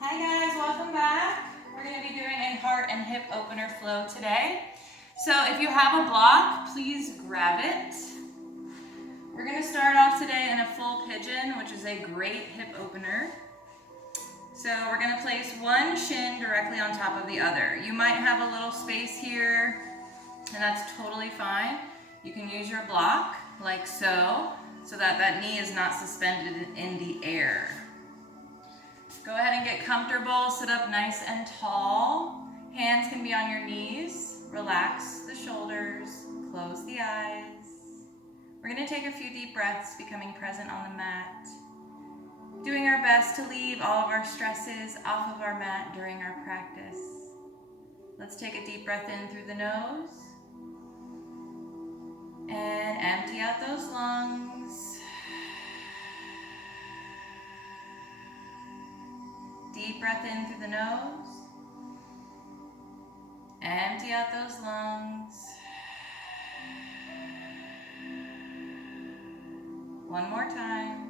Hi guys, welcome back. We're going to be doing a heart and hip opener flow today. So if you have a block, please grab it. We're going to start off today in a full pigeon, which is a great hip opener. So we're going to place one shin directly on top of the other. You might have a little space here, and that's totally fine. You can use your block like so that knee is not suspended in the air. Go ahead and get comfortable, sit up nice and tall. Hands can be on your knees. Relax the shoulders, close the eyes. We're going to take a few deep breaths, becoming present on the mat. Doing our best to leave all of our stresses off of our mat during our practice. Let's take a deep breath in through the nose. And empty out those lungs. Deep breath in through the nose. Empty out those lungs. One more time.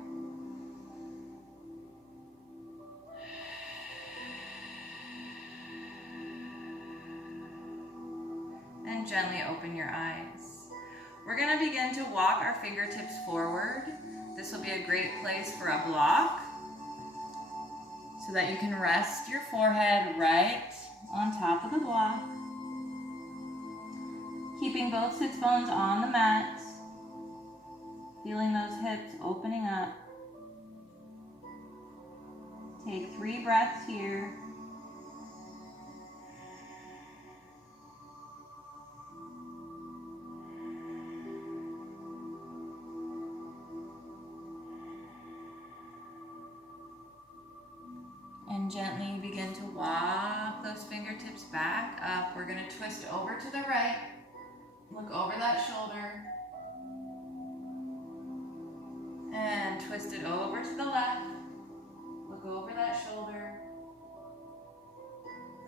And gently open your eyes. We're going to begin to walk our fingertips forward. This will be a great place for a block so that you can rest your forehead right on top of the block. Keeping both sits bones on the mat. Feeling those hips opening up. Take 3 breaths here. And gently begin to walk those fingertips back up. We're going to twist over to the right. Look over that shoulder. And twist it over to the left. Look over that shoulder.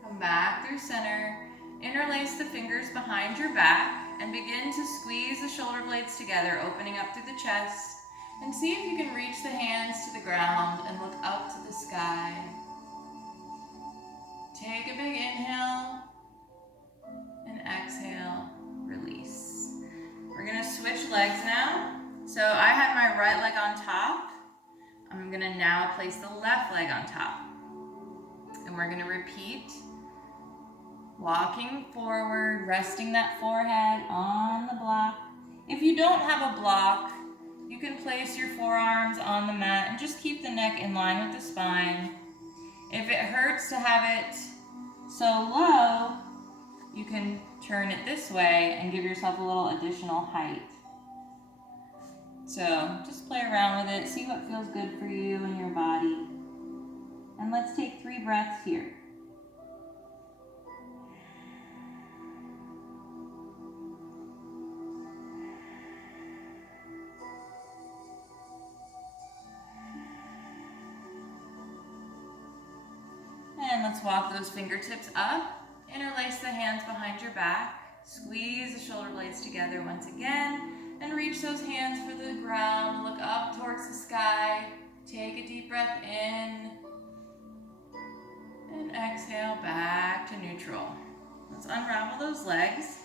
Come back through center. Interlace the fingers behind your back and begin to squeeze the shoulder blades together, opening up through the chest. And see if you can reach the hands to the ground and look up to the sky. Take a big inhale and exhale, release. We're gonna switch legs now. So I had my right leg on top. I'm gonna now place the left leg on top. And we're gonna repeat, walking forward, resting that forehead on the block. If you don't have a block, you can place your forearms on the mat and just keep the neck in line with the spine. If it hurts to have it so low, you can turn it this way and give yourself a little additional height. So just play around with it, see what feels good for you and your body. And let's take 3 breaths here. And let's walk those fingertips up. Interlace the hands behind your back. Squeeze the shoulder blades together once again. And reach those hands for the ground. Look up towards the sky. Take a deep breath in. And exhale back to neutral. Let's unravel those legs.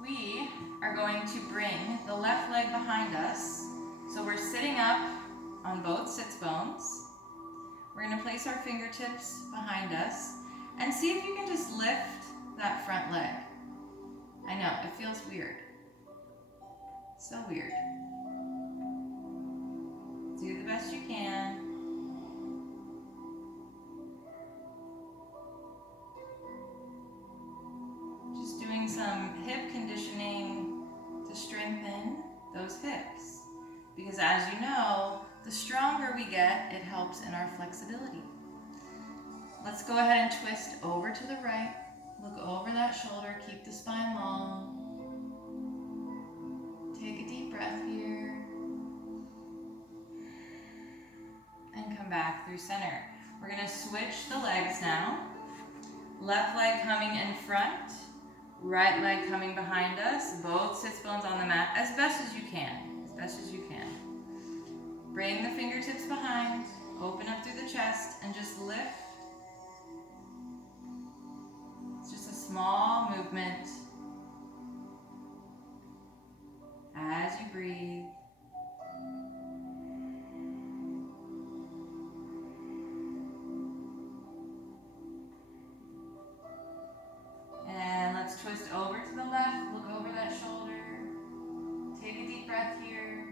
We are going to bring the left leg behind us. So we're sitting up on both sits bones. We're going to place our fingertips behind us and see if you can just lift that front leg. I know, it feels weird. So weird. Do the best you can. Just doing some hip conditioning to strengthen those hips. Because as you know, the stronger we get, it helps in our flexibility. Let's go ahead and twist over to the right. Look over that shoulder, keep the spine long. Take a deep breath here. And come back through center. We're going to switch the legs now. Left leg coming in front. Right leg coming behind us. Both sits bones on the mat as best as you can. As best as you can. Bring the fingertips behind. Open up through the chest and just lift. It's just a small movement as you breathe. And let's twist over to the left, look over that shoulder. Take a deep breath here.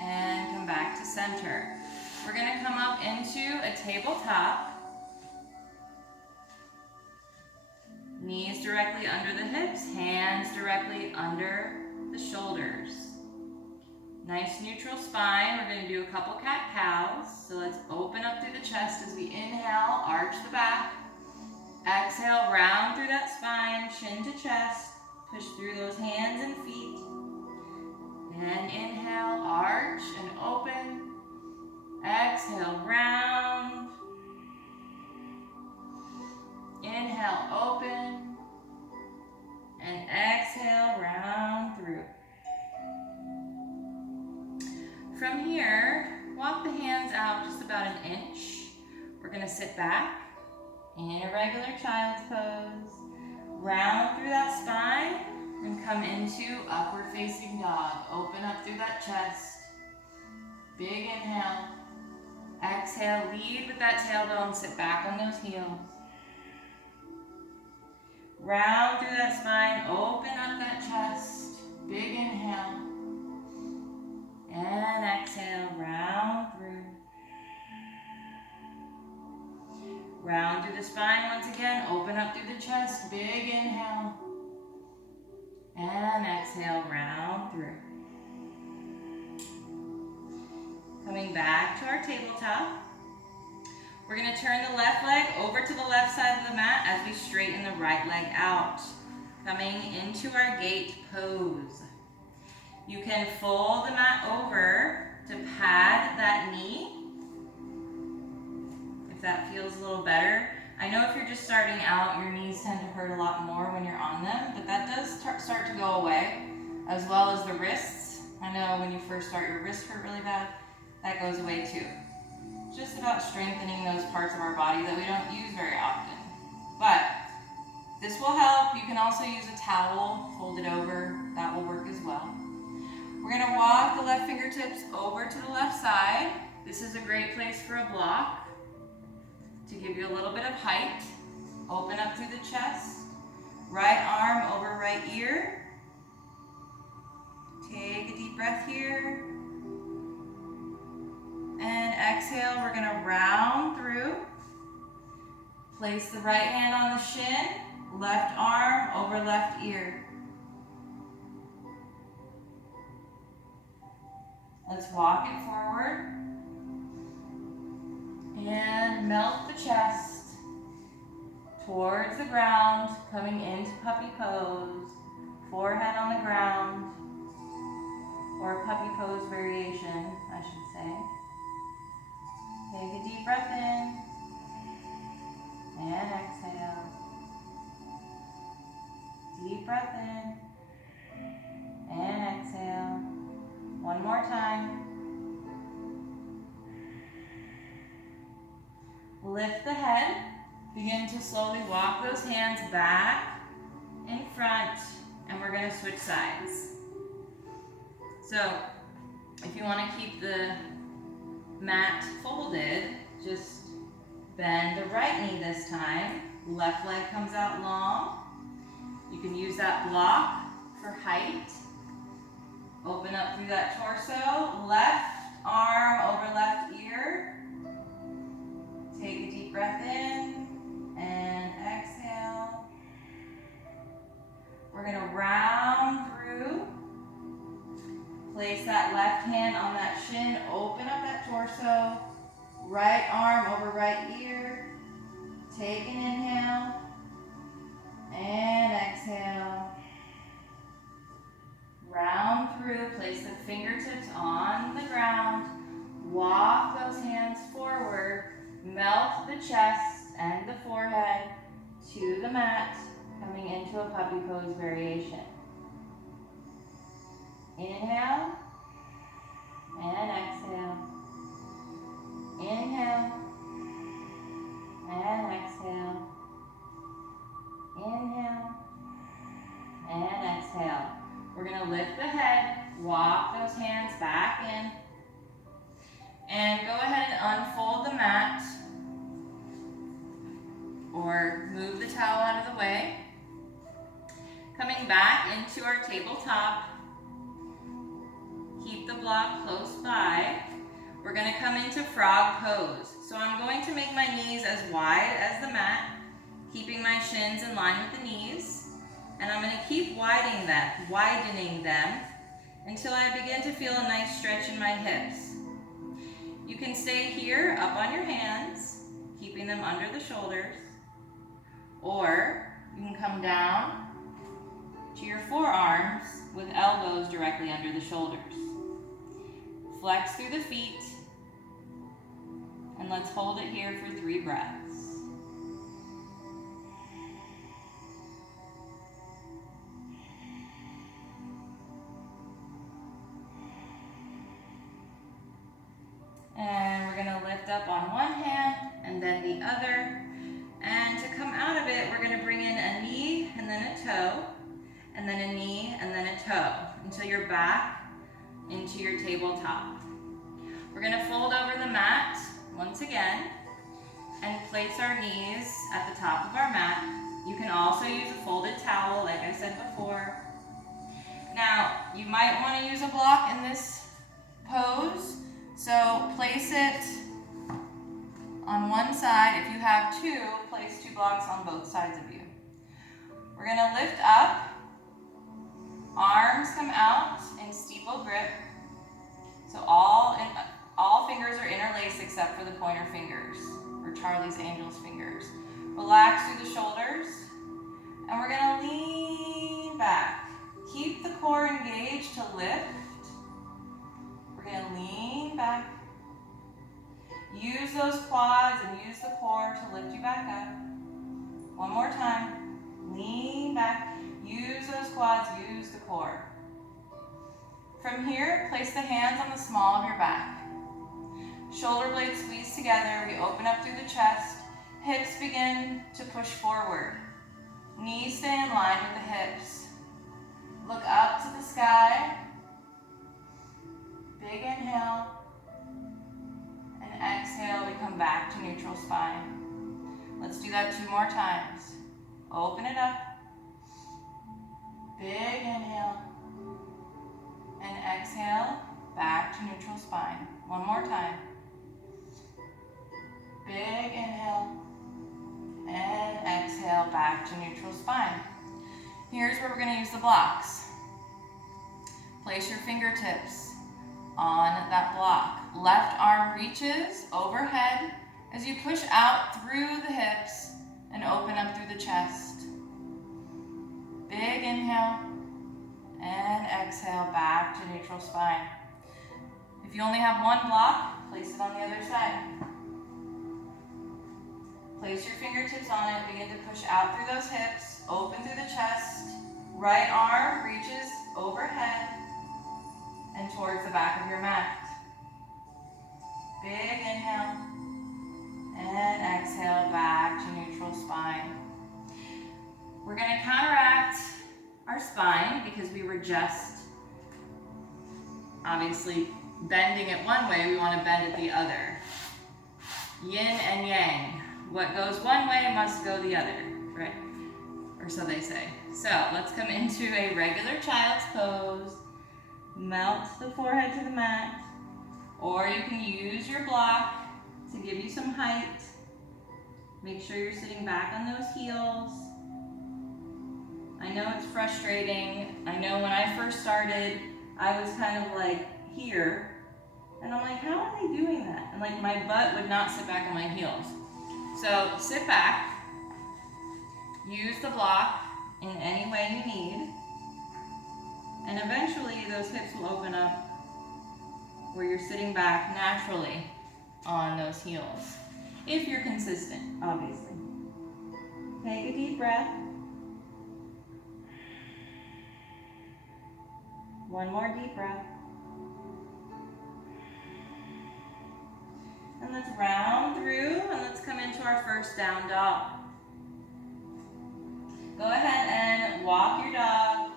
And come back to center. We're going to come up into a tabletop. Knees directly under the hips, hands directly under the shoulders. Nice neutral spine. We're going to do a couple cat-cows. So let's open up through the chest as we inhale, arch the back. Exhale, round through that spine, chin to chest. Push through those hands and feet. And inhale, arch and open. Exhale, round. Inhale, open. And exhale, round through. From here, walk the hands out just about an inch. We're going to sit back in a regular child's pose. Round through that spine and come into upward facing dog. Open up through that chest. Big inhale. Exhale, lead with that tailbone. Sit back on those heels. Round through that spine. Open up that chest. Big inhale. And exhale, round through. Round through the spine once again. Open up through the chest. Big inhale. And exhale, round through. Coming back to our tabletop. We're going to turn the left leg over to the left side of the mat as we straighten the right leg out. Coming into our gate pose. You can fold the mat over to pad that knee, if that feels a little better. I know if you're just starting out, your knees tend to hurt a lot more when you're on them, but that does start to go away, as well as the wrists. I know when you first start, your wrists hurt really bad. That goes away too. It's just about strengthening those parts of our body that we don't use very often. But this will help. You can also use a towel, fold it over. That will work as well. We're going to walk the left fingertips over to the left side. This is a great place for a block to give you a little bit of height. Open up through the chest. Right arm over right ear. Take a deep breath here. And exhale, we're going to round through. Place the right hand on the shin. Left arm over left ear. Let's walk it forward. And melt the chest towards the ground, coming into puppy pose. Forehead on the ground, or puppy pose variation, I should say. Take a deep breath in, and exhale. Deep breath in, and exhale. One more time. Lift the head. Begin to slowly walk those hands back in front, and we're going to switch sides. So, if you want to keep the mat folded, just bend the right knee this time. Left leg comes out long. You can use that block for height. Open up through that torso. Left arm over left ear. Take a deep breath in and exhale. We're going to round through. Place that left hand on that shin. Open up that torso. Right arm over right ear. Take an inhale. And exhale. Round through. Place the fingertips on the ground. Walk those hands forward. Melt the chest and the forehead to the mat, coming into a puppy pose variation. Inhale and exhale. Inhale and exhale. Inhale and exhale. We're going to lift the head, walk those hands back in, and go ahead and unfold the mat or move the towel out of the way. Coming back into our tabletop, keep the block close by. We're going to come into frog pose. So I'm going to make my knees as wide as the mat, keeping my shins in line with the knees. And I'm going to keep widening them until I begin to feel a nice stretch in my hips. You can stay here up on your hands, keeping them under the shoulders, or you can come down to your forearms with elbows directly under the shoulders. Flex through the feet, and let's hold it here for 3 breaths. And we're going to lift up on one hand and then the other. And to come out of it, we're going to bring in a knee and then a toe, and then a knee and then a toe, until you're back into your tabletop. We're going to fold over the mat once again and place our knees at the top of our mat. You can also use a folded towel, like I said before. Now, you might want to use a block in this pose, so place it on one side. If you have 2, place 2 blocks on both sides of you. We're going to lift up, arms come out in steeple grip. So all fingers are interlaced except for the pointer fingers, or Charlie's Angels fingers. Relax through the shoulders, and we're going to lean back. Keep the core engaged to lift. We're going to lean back. Use those quads and use the core to lift you back up. One more time. Lean back. Use those quads, use the core. From here, place the hands on the small of your back. Shoulder blades squeeze together. We open up through the chest. Hips begin to push forward. Knees stay in line with the hips. Look up to the sky. Big inhale. And exhale, we come back to neutral spine. Let's do that 2 more times. Open it up. Big inhale. And exhale, back to neutral spine. One more time. Big inhale. And exhale, back to neutral spine. Here's where we're going to use the blocks. Place your fingertips on that block. Left arm reaches overhead as you push out through the hips and open up through the chest. Big inhale and exhale, back to neutral spine. If you only have one block, place it on the other side. Place your fingertips on it, begin to push out through those hips, open through the chest. Right arm reaches overhead and towards the back of your mat. Big inhale and exhale, back to neutral spine. We're going to counteract our spine because we were just obviously bending it one way, we want to bend it the other. Yin and yang. What goes one way must go the other, right? Or so they say. So let's come into a regular child's pose. Melt the forehead to the mat, or you can use your block to give you some height. Make sure you're sitting back on those heels. I know it's frustrating. I know when I first started, I was kind of like here, and I'm like, how are they doing that? And like my butt would not sit back on my heels. So sit back, use the block in any way you need, and eventually those hips will open up where you're sitting back naturally on those heels. If you're consistent, obviously. Take a deep breath. One more deep breath. And let's round through and let's come into our first down dog. Go ahead and walk your dog,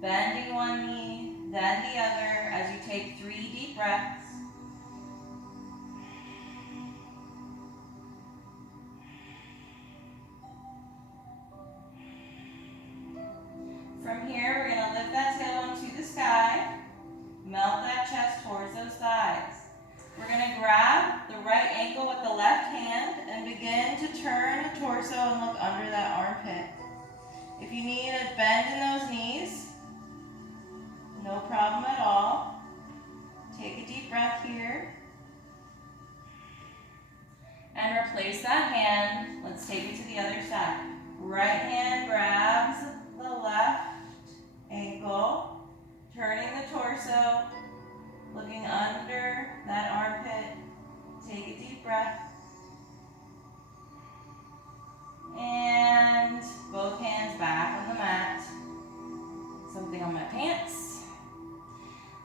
bending one knee, then the other as you take 3 deep breaths. From here, we're going to lift that tailbone to the sky, melt that chest towards those thighs. We're going to grab the right ankle with the left hand and begin to turn the torso and look under that armpit. If you need a bend in those knees, no problem at all. Take a deep breath here. And replace that hand. Let's take it to the other side. Right hand grabs the left ankle, turning the torso, looking under that armpit. Take a deep breath. And both hands back on the mat. Something on my pants.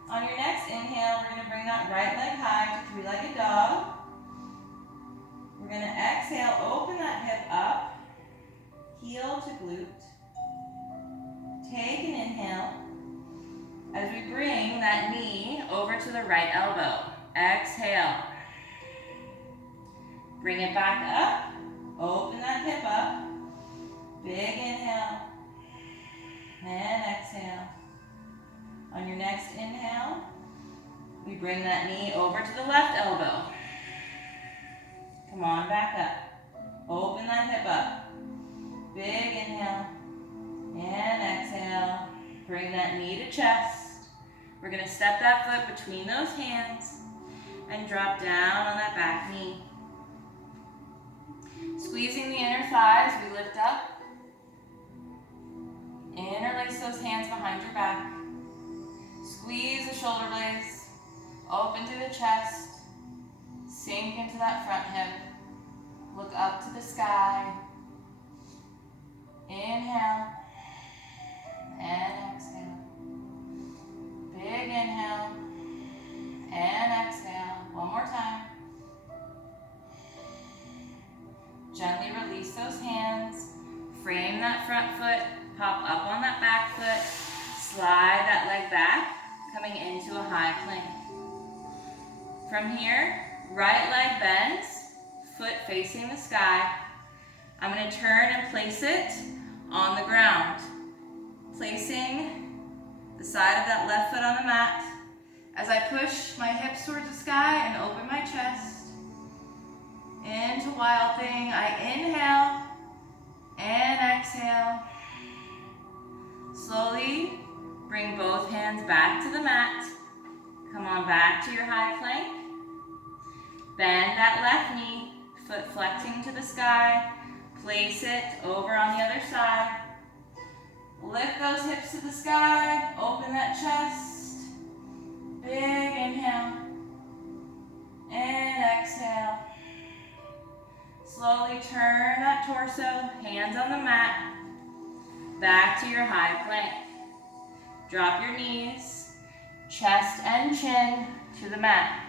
On your next inhale, we're going to bring that right leg high to 3-legged dog. We're going to exhale, open that hip up, heel to glute. Take an inhale as we bring that knee over to the right elbow. Exhale. Bring it back up, open that hip up. Big inhale and exhale. On your next inhale, we bring that knee over to the left elbow. Come on back up. Open that hip up. Big inhale and exhale. Bring that knee to chest. We're going to step that foot between those hands and drop down on that back knee. Squeezing the inner thighs, we lift up. Interlace those hands behind your back. Squeeze the shoulder blades, open to the chest, sink into that front hip, look up to the sky. Inhale and exhale. Big inhale and exhale. One more time. Gently release those hands, frame that front foot, pop up on that back foot, slide that leg back, coming into a high plank. From here, right leg bends, foot facing the sky. I'm going to turn and place it on the ground, placing the side of that left foot on the mat. As I push my hips towards the sky and open my chest, into Wild Thing, I inhale and exhale. Slowly bring both hands back to the mat. Come on back to your high plank. Bend that left knee, foot flexing to the sky. Place it over on the other side. Lift those hips to the sky. Open that chest. Big inhale. And exhale. Slowly turn that torso, hands on the mat. Back to your high plank. Drop your knees, chest and chin to the mat.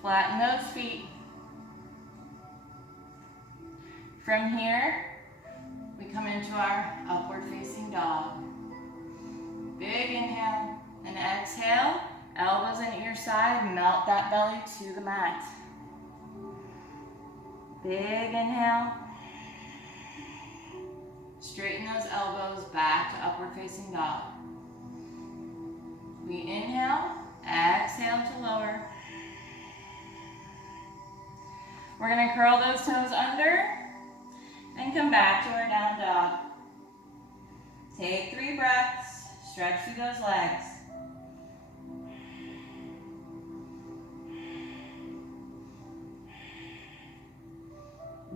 Flatten those feet. From here, we come into our upward facing dog. Big inhale and exhale. Elbows in at your side, melt that belly to the mat. Big inhale. Straighten those elbows back to upward facing dog. We inhale, exhale to lower. We're going to curl those toes under and come back to our down dog. Take 3 breaths, stretch through those legs.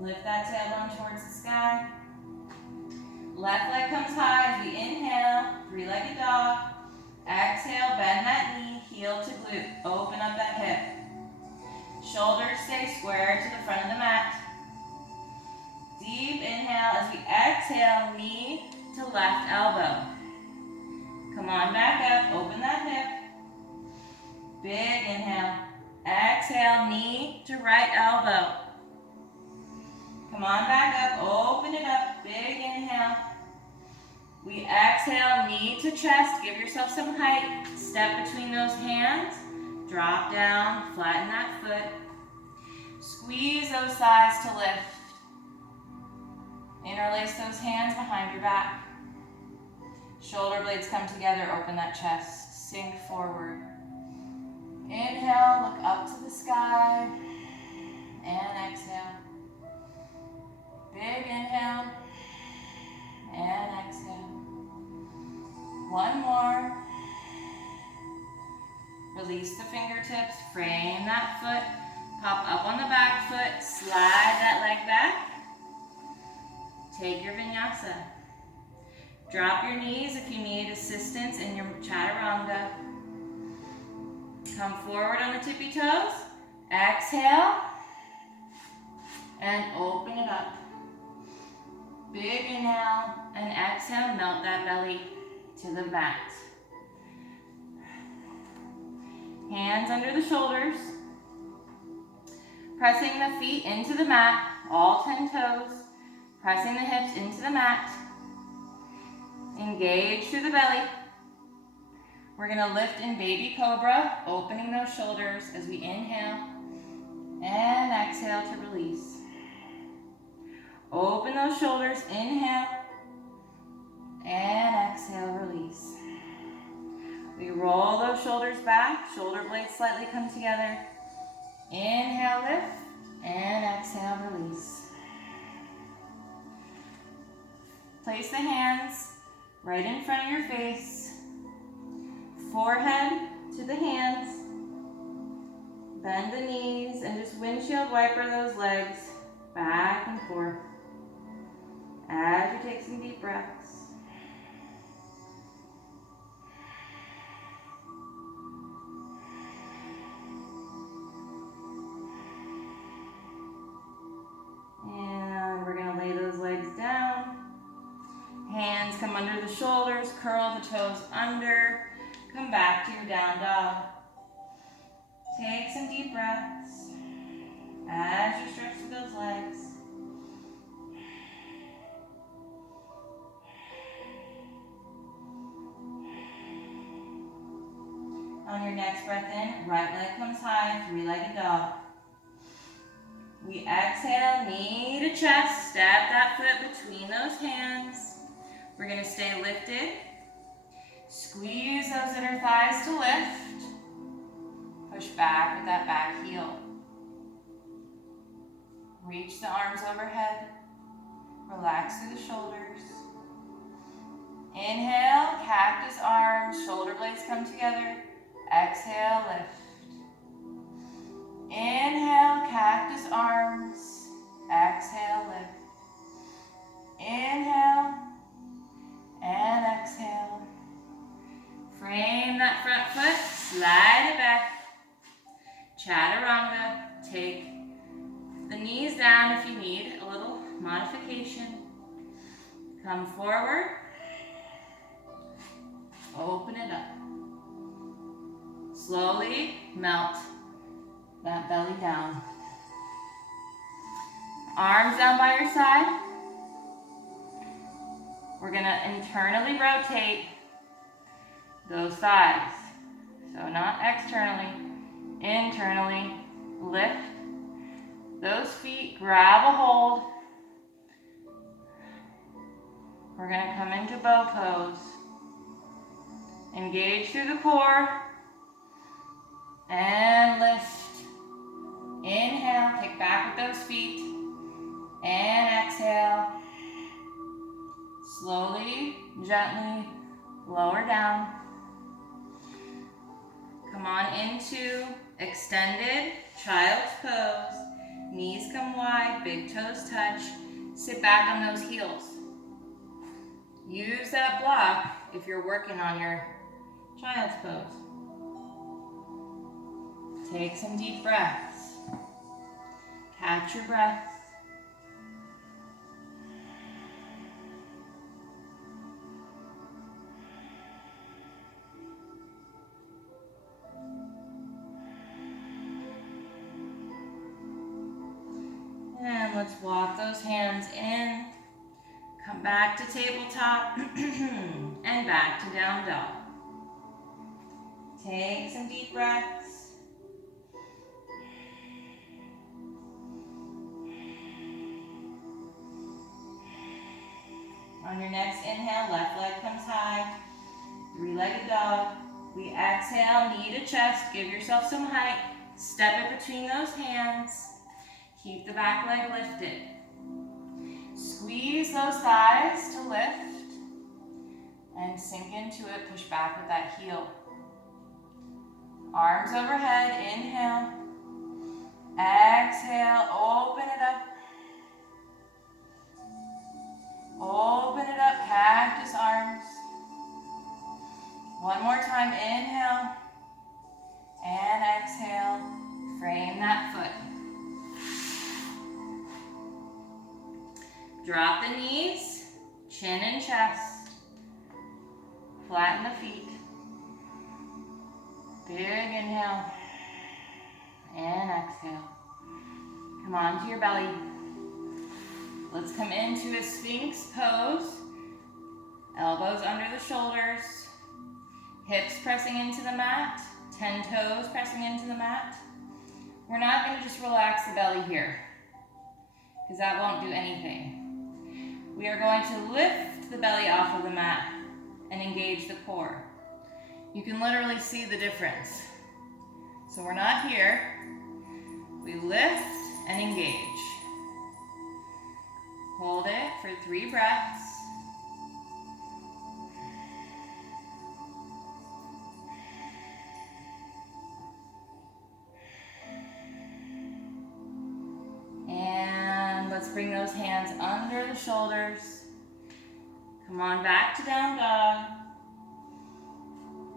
Lift that tailbone towards the sky. Left leg comes high as we inhale, 3-legged dog. Exhale, bend that knee, heel to glute. Open up that hip. Shoulders stay square to the front of the mat. Deep inhale as we exhale, knee to left elbow. Come on back up, open that hip. Big inhale. Exhale. exhale, knee to right elbow. Come on back up, open it up, big inhale. We exhale, knee to chest, give yourself some height. Step between those hands, drop down, flatten that foot. Squeeze those thighs to lift. Interlace those hands behind your back. Shoulder blades come together, open that chest, sink forward. Inhale, look up to the sky, and exhale. Big inhale, and exhale. One more. Release the fingertips, frame that foot, pop up on the back foot, slide that leg back. Take your vinyasa. Drop your knees if you need assistance in your chaturanga. Come forward on the tippy toes. Exhale. And open it up. Big inhale and exhale. Melt that belly to the mat. Hands under the shoulders. Pressing the feet into the mat. All 10 toes. Pressing the hips into the mat. Engage through the belly. We're going to lift in baby cobra, opening those shoulders as we inhale and exhale to release. Open those shoulders, inhale and exhale, release. We roll those shoulders back, shoulder blades slightly come together. Inhale, lift, and exhale, release. Place the hands right in front of your face, forehead to the hands, bend the knees, and just windshield wiper those legs back and forth as you take some deep breaths. And we're going to lay those legs down. Hands come under the shoulders, curl the toes under, come back to your down dog. Take some deep breaths as you stretch through those legs. On your next breath in, right leg comes high, three-legged dog. We exhale, knee to chest, step that foot between those hands. We're going to stay lifted. Squeeze those inner thighs to lift. Push back with that back heel. Reach the arms overhead. Relax through the shoulders. Inhale, cactus arms, shoulder blades come together. Exhale, lift. Inhale, cactus arms. Exhale, lift. Inhale and exhale. Frame that front foot, slide it back. Chaturanga. Take the knees down if you need a little modification. Come forward. Open it up. Slowly melt that belly down. Arms down by your side. We're going to internally rotate those thighs. So not externally, internally. Lift those feet, grab a hold. We're going to come into bow pose. Engage through the core. And lift. Inhale, kick back with those feet. And exhale. Slowly, gently lower down. Come on into extended child's pose. Knees come wide, big toes touch. Sit back on those heels. Use that block if you're working on your child's pose. Take some deep breaths. Catch your breath. And let's walk those hands in. Come back to tabletop and back to down dog. Take some deep breaths. On your next inhale, left leg comes high. Three-legged dog. We exhale, knee to chest. Give yourself some height. Step it between those hands. Keep the back leg lifted. Squeeze those thighs to lift. And sink into it. Push back with that heel. Arms overhead. Inhale. Exhale. Open it up. Open it up. Cactus arms. One more time, inhale, and exhale, frame that foot. Drop the knees, chin and chest, flatten the feet. Big inhale, and exhale. Come on to your belly. Let's come into a Sphinx Pose, elbows under the shoulders. Hips pressing into the mat, 10 toes pressing into the mat. We're not going to just relax the belly here, because that won't do anything. We are going to lift the belly off of the mat and engage the core. You can literally see the difference. So we're not here. We lift and engage. Hold it for 3 breaths. Let's bring those hands under the shoulders. Come on back to down dog.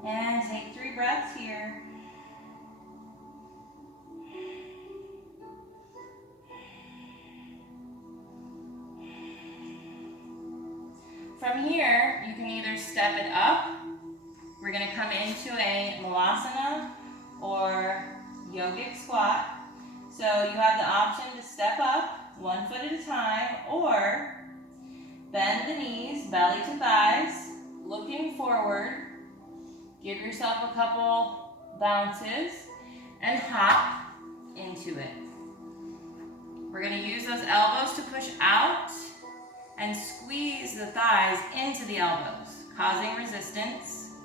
And take 3 breaths here. From here, you can either step it up. We're going to come into a Malasana or Yogic Squat. So you have the option to step up 1 foot at a time, or bend the knees, belly to thighs, looking forward. Give yourself a couple bounces and hop into it. We're going to use those elbows to push out and squeeze the thighs into the elbows, causing resistance.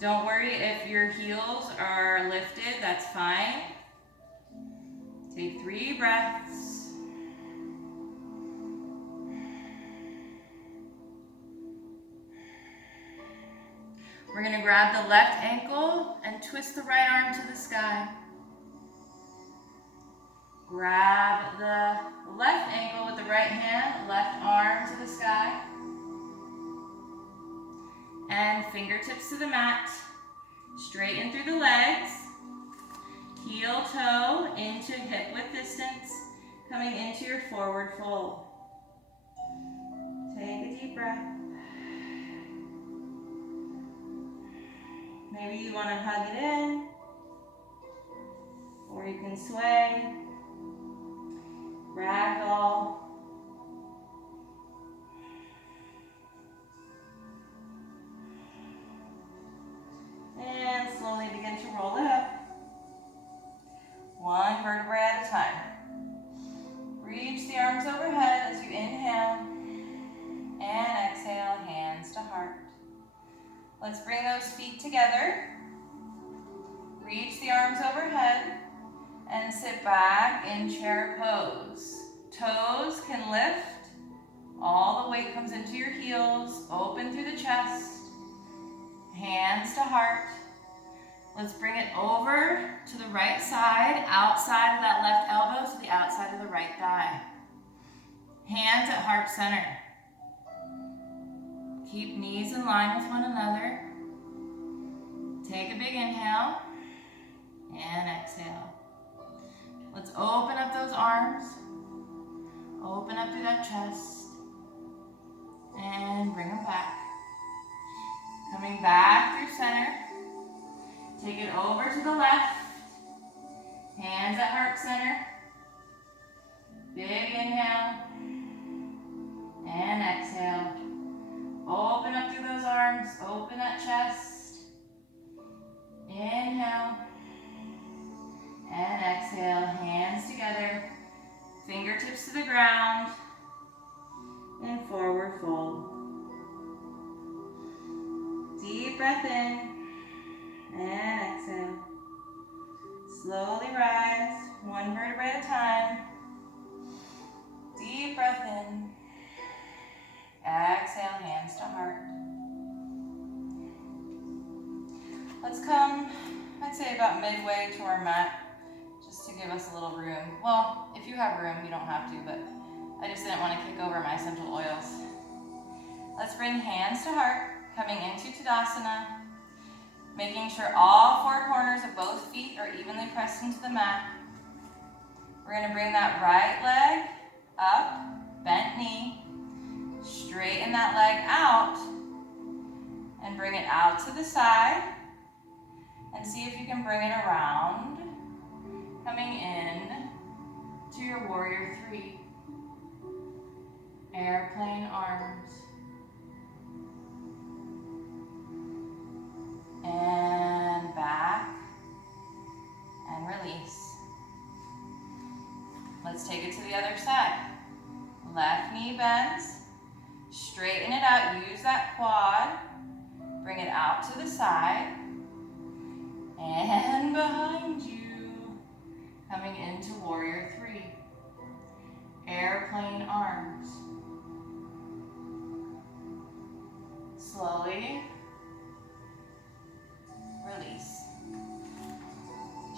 Don't worry if your heels are lifted, that's fine. Take 3 breaths. We're going to grab the left ankle and twist the right arm to the sky. Grab the left ankle with the right hand, left arm to the sky. And fingertips to the mat. Straighten through the legs. Heel toe into hip width distance, coming into your forward fold. Take a deep breath. Maybe you want to hug it in, or you can sway, ragdoll. And slowly begin to roll it up. 1 vertebrae at a time. Reach the arms overhead as you inhale and exhale, hands to heart. Let's bring those feet together. Reach the arms overhead and sit back in chair pose. Toes can lift. All the weight comes into your heels. Open through the chest. Hands to heart. Let's bring it over to the right side, outside of that left elbow to the outside of the right thigh. Hands at heart center. Keep knees in line with one another. Take a big inhale and exhale. Let's open up those arms. Open up through that chest. And bring them back. Coming back through center. Take it over to the left. Hands at heart center. Big inhale. And exhale. Open up through those arms. Open that chest. Inhale. And exhale. Hands together. Fingertips to the ground. And forward fold. Deep breath in. And exhale. Slowly rise. One vertebrae at a time. Deep breath in. Exhale, hands to heart. Let's come, I'd say about midway to our mat, just to give us a little room. Well, if you have room, you don't have to, but I just didn't want to kick over my essential oils. Let's bring hands to heart, coming into Tadasana, making sure all four corners of both feet are evenly pressed into the mat. We're going to bring that right leg up, bent knee, straighten that leg out, and bring it out to the side, and see if you can bring it around, coming in to your warrior three. Airplane arms. And back, and release. Let's take it to the other side. Left knee bends. Straighten it out, use that quad, bring it out to the side, and behind you, coming into warrior three, airplane arms. Slowly, release.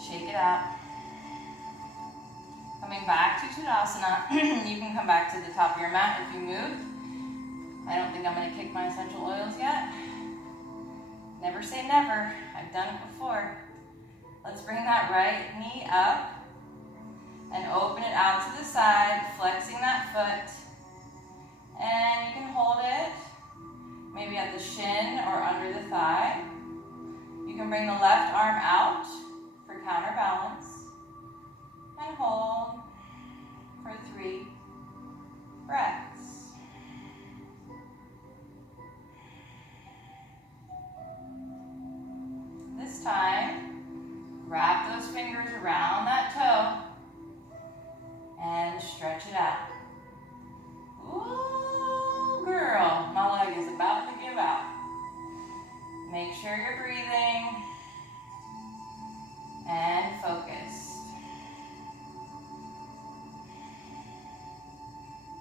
Shake it out. Coming back to Tadasana, you can come back to the top of your mat if you move. I don't think I'm going to kick my essential oils yet. Never say never. I've done it before. Let's bring that right knee up and open it out to the side, flexing that foot. And you can hold it maybe at the shin or under the thigh. You can bring the left arm out for counterbalance and hold for 3 breaths. This time, wrap those fingers around that toe and stretch it out. Ooh, girl, my leg is about to give out. Make sure you're breathing and focused.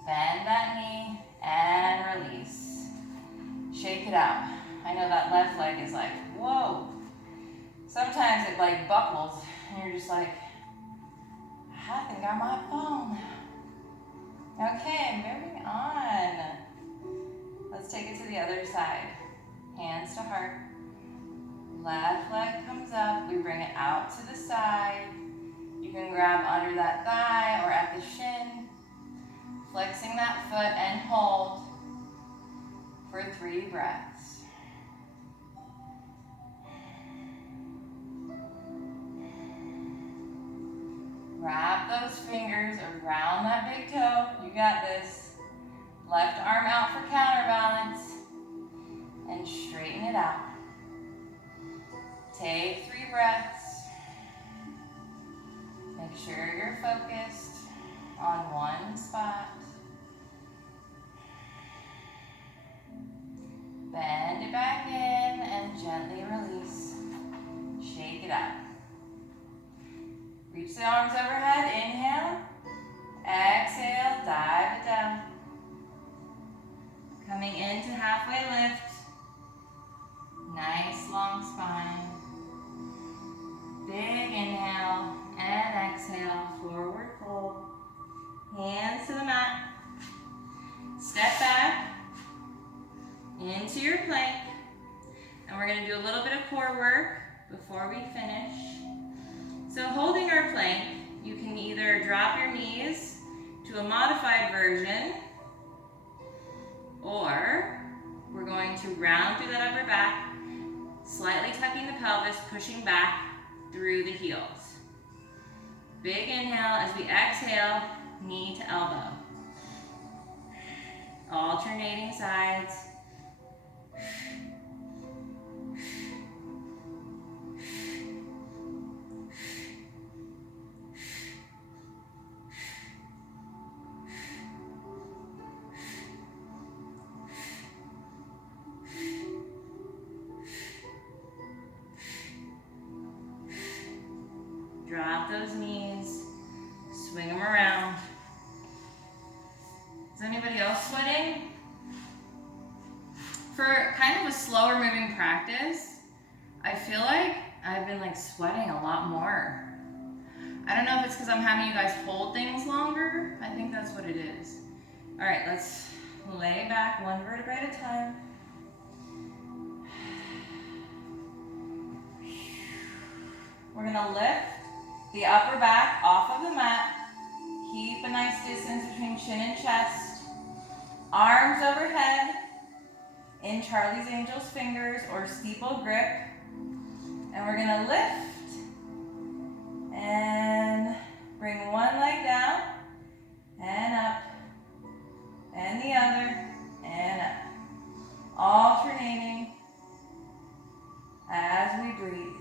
Bend that knee and release. Shake it out. I know that left leg is like, whoa. Sometimes it like buckles and you're just like, I think I might fall now. Okay, moving on. Let's take it to the other side. Hands to heart. Left leg comes up. We bring it out to the side. You can grab under that thigh or at the shin. Flexing that foot and hold for 3 breaths. Wrap those fingers around that big toe. You got this. Left arm out for counterbalance. And straighten it out. Take 3 breaths. Make sure you're focused on one spot. Bend it back in and gently release. Shake it out. Reach the arms overhead. Inhale. Exhale. Dive it down. Coming into halfway lift. Nice long spine. Big inhale and exhale. Forward fold. Hands to the mat. Step back into your plank. And we're going to do a little bit of core work before we finish. So holding our plank, you can either drop your knees to a modified version, or we're going to round through that upper back, slightly tucking the pelvis, pushing back through the heels. Big inhale as we exhale, knee to elbow. Alternating sides. Drop those knees, swing them around. Is anybody else sweating? For kind of a slower moving practice, I feel like I've been like sweating a lot more. I don't know if it's because I'm having you guys hold things longer. I think that's what it is. All right, let's lay back one vertebrae at a time. We're gonna lift the upper back off of the mat. Keep a nice distance between chin and chest. Arms overhead in Charlie's Angels fingers or steeple grip. And we're gonna lift and bring one leg down and up and the other and up. Alternating as we breathe.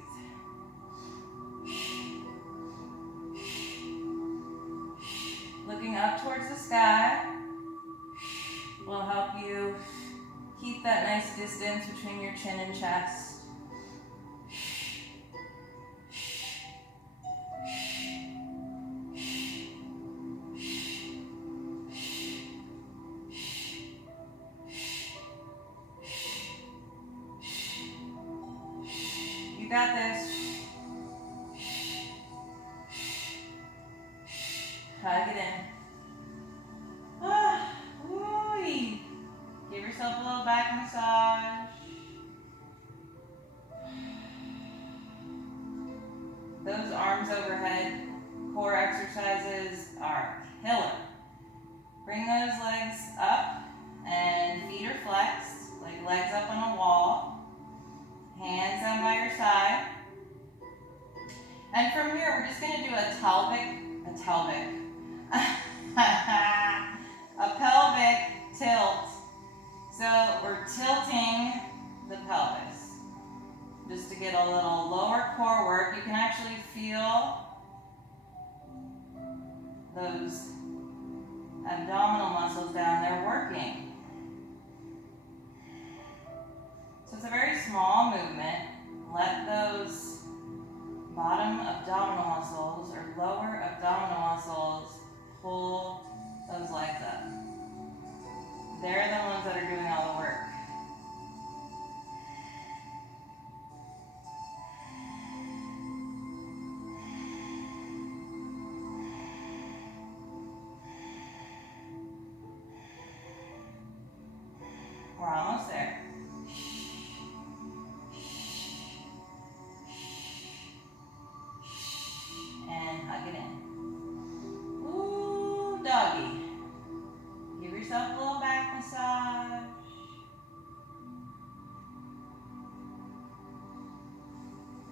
Looking up towards the sky will help you keep that nice distance between your chin and chest. You got this. Hug it in. Ooh. Give yourself a little back massage. Those arms overhead core exercises are killer. Bring those legs up and feet are flexed, like legs up on a wall. Hands down by your side. And from here, we're just going to do a pelvic tilt. So we're tilting the pelvis just to get a little lower core work. You can actually feel those abdominal muscles down there working. So it's a very small movement. Let those bottom abdominal muscles or lower abdominal muscles pull those legs up. They're the ones that are doing all the work. We're almost there. And hug it in. Ooh, doggy. Give yourself a little back massage.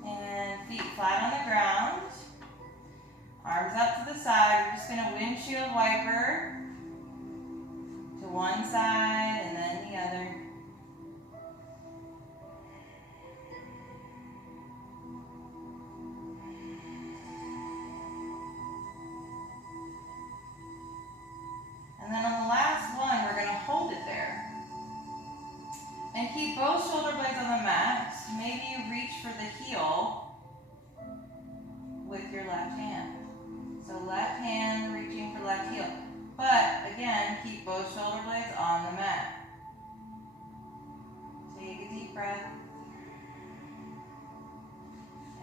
And feet flat on the ground. Arms out to the side. We're just going to windshield wiper to one side and then the other. And then on the last one, we're going to hold it there. And keep both shoulder blades on the mat. Maybe you reach for the heel with your left hand. So left hand reaching for left heel. But again, keep both shoulder blades on the mat. Take a deep breath.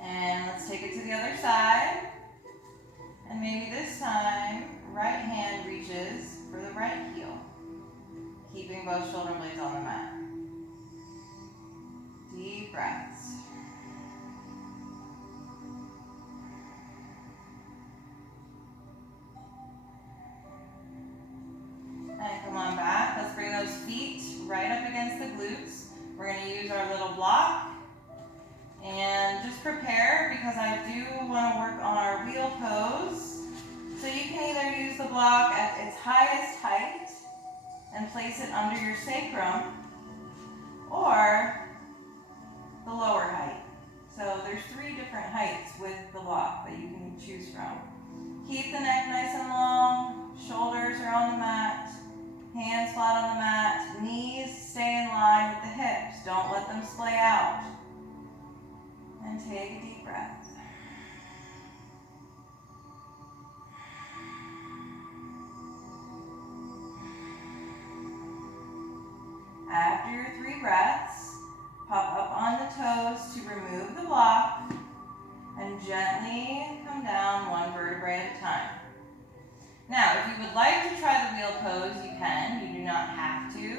And let's take it to the other side. And maybe this time, right hand reaches for the right heel. Keeping both shoulder blades on the mat. Deep breaths. And come on back. Let's bring those feet right up against the glutes. We're going to use our little block. And just prepare because I do want to work on our wheel pose. So you can either use the block at its highest height and place it under your sacrum, or the lower height. So there's 3 different heights with the block that you can choose from. Keep the neck nice and long, shoulders are on the mat, hands flat on the mat, knees stay in line with the hips. Don't let them splay out. And take a deep breath. After your 3 breaths, pop up on the toes to remove the block and gently come down 1 vertebrae at a time. Now, if you would like to try the wheel pose, you can. You do not have to.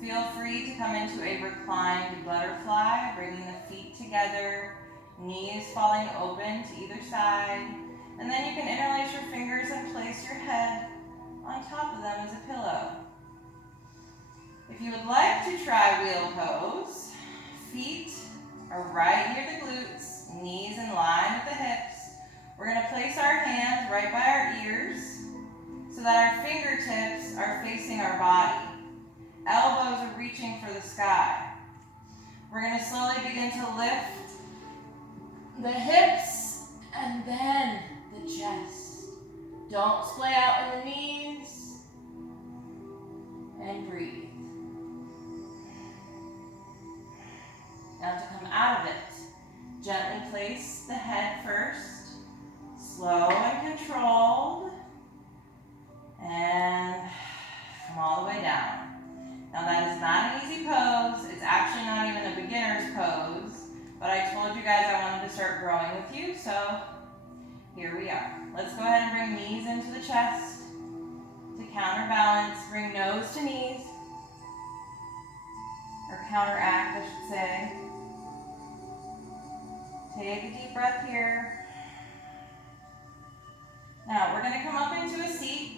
Feel free to come into a reclined butterfly, bringing the feet together, knees falling open to either side, and then you can interlace your fingers and place your head on top of them as a pillow. If you would like to try wheel pose, feet are right near the glutes, knees in line with the hips. We're going to place our hands right by our ears so that our fingertips are facing our body. Elbows are reaching for the sky. We're going to slowly begin to lift the hips and then the chest. Don't splay out in the knees. And breathe. Now to come out of it, gently place the head first, slow and controlled, and come all the way down. Now that is not an easy pose. It's actually not even a beginner's pose, but I told you guys I wanted to start growing with you, so here we are. Let's go ahead and bring knees into the chest to counterbalance. Bring nose to knees, or counteract, I should say. Take a deep breath here. Now we're going to come up into a seat,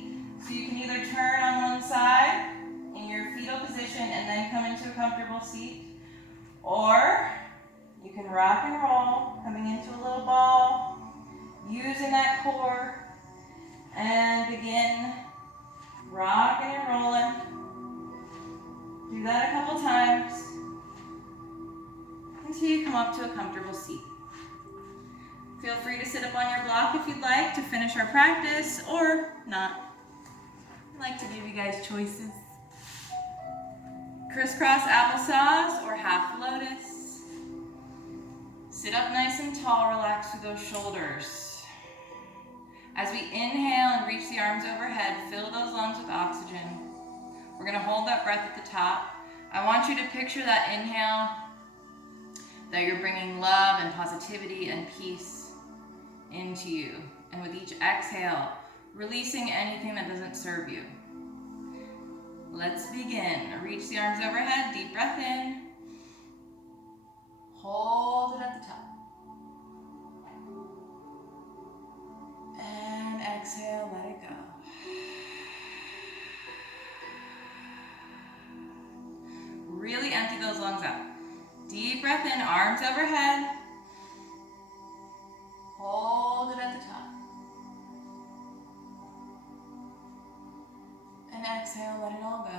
so you can either turn on one side in your fetal position and then come into a comfortable seat, or you can rock and roll, coming into a little ball, using that core, and begin rocking and rolling. Do that a couple times until you come up to a comfortable seat. Feel free to sit up on your block if you'd like to finish our practice, or not. I like to give you guys choices. Crisscross applesauce or half lotus. Sit up nice and tall, relax through those shoulders. As we inhale and reach the arms overhead, fill those lungs with oxygen. We're going to hold that breath at the top. I want you to picture that inhale, that you're bringing love and positivity and peace into you. And with each exhale, releasing anything that doesn't serve you. Let's begin. Reach the arms overhead, deep breath in. Hold it at the top. And exhale, let it go. Really empty those lungs out. Deep breath in, arms overhead. Hold it at the top. And exhale, let it all go.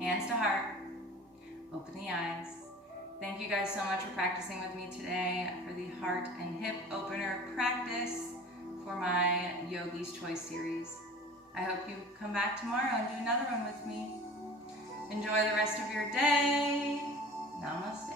Hands to heart. Open the eyes. Thank you guys so much for practicing with me today for the heart and hip opener practice for my Yogi's Choice series. I hope you come back tomorrow and do another one with me. Enjoy the rest of your day. Namaste.